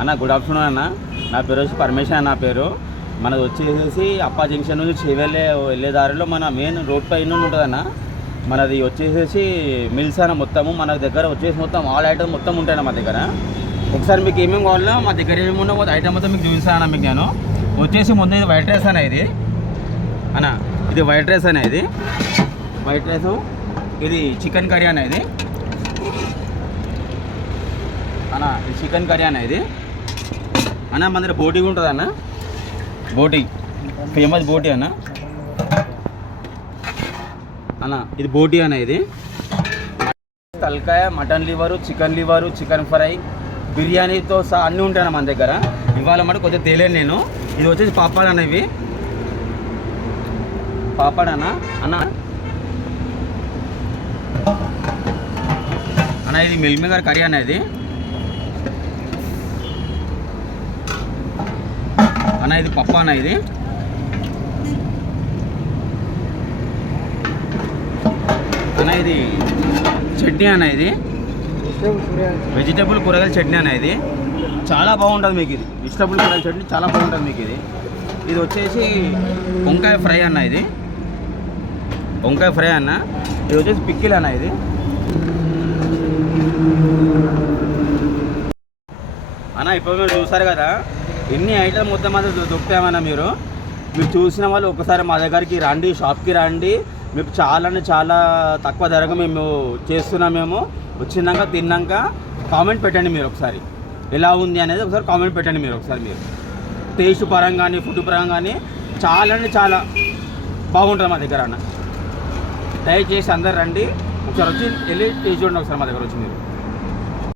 అన్న good afternoon అన్న. నా పేరు వచ్చి పరమేశ్వర్ అన్న. నా పేరు మనది వచ్చేసి అప్పా జంక్షన్ నుంచి వెళ్ళే దారిలో మన మెయిన్ రోడ్ పైన ఉంటుందన్న. మనది వచ్చేసి మిల్స్ అన్న. మొత్తము మన దగ్గర వచ్చేసి మొత్తం ఆల్ ఐటమ్ మొత్తం ఉంటాయన్న మా దగ్గర. ఒకసారి మీకు ఏమేమి కావాలో మా దగ్గర ఏమేమి ఉన్నో ఐటమ్ మొత్తం మీకు చూపిస్తానన్న. మీకు నేను వచ్చేసి ముందు ఇది వైట్ రైస్ అన్న. ఇది అన్న ఇది వైట్ రైస్ అన్న. ఇది వైట్ రైస్. ఇది చికెన్ కర్రీ అన్న. ఇది అన్న ఇది చికెన్ కర్రీ అన్న. ఇది అన్న మన దగ్గర బోటీ ఉంటుంది అన్న. బోటీ ఫేమస్ బోటీ అన్న. అన్న ఇది బోటీ అన్న. ఇది తలకాయ, mutton liver, chicken liver, chicken fry, బిర్యానీతో సహా అన్నీ ఉంటాయన్న మన దగ్గర. ఇవాళ మాట కొద్దిగా తేలేను నేను. ఇది వచ్చేసి పాపాడ్ అన్న. ఇవి పాపాడ్ అన్న. అన్న అన్న ఇది మిల్ మేకర్ కర్రీ అన్న. ఇది అన్న ఇది పప్పు అన్న. ఇది అన్న ఇది చట్నీ అన్న. ఇది వెజిటేబుల్ కూరగాయల చట్నీ అన్న. ఇది చాలా బాగుంటుంది మీకు. ఇది వెజిటేబుల్ కూరగాయల చట్నీ చాలా బాగుంటుంది మీకు. ఇది వచ్చేసి వంకాయ ఫ్రై అన్న. ఇది వంకాయ ఫ్రై అన్న. ఇది వచ్చేసి పిక్కిల్ అన్న. ఇది అన్న ఇప్పుడు మీరు చూసారు కదా ఎన్ని ఐటమ్ మొత్తం మాత్రం దొరుకుతామన్నా. మీరు చూసిన వాళ్ళు ఒకసారి మా దగ్గరికి రండి, షాప్కి రండి. మీకు చాలా తక్కువ ధరకు మేము చేస్తున్నాం. మేము వచ్చినాక తిన్నాక కామెంట్ పెట్టండి. మీరు ఒకసారి ఎలా ఉంది అనేది ఒకసారి కామెంట్ పెట్టండి. మీరు ఒకసారి మీరు టేస్ట్ పరంగా కానీ ఫుడ్ పరంగా కానీ చాలా బాగుంటుంది మా దగ్గర అన్న. దయచేసి అందరు రండి, ఒకసారి వచ్చి వెళ్ళి టేస్ట్ చూడండి ఒకసారి మా దగ్గర వచ్చి మీరు.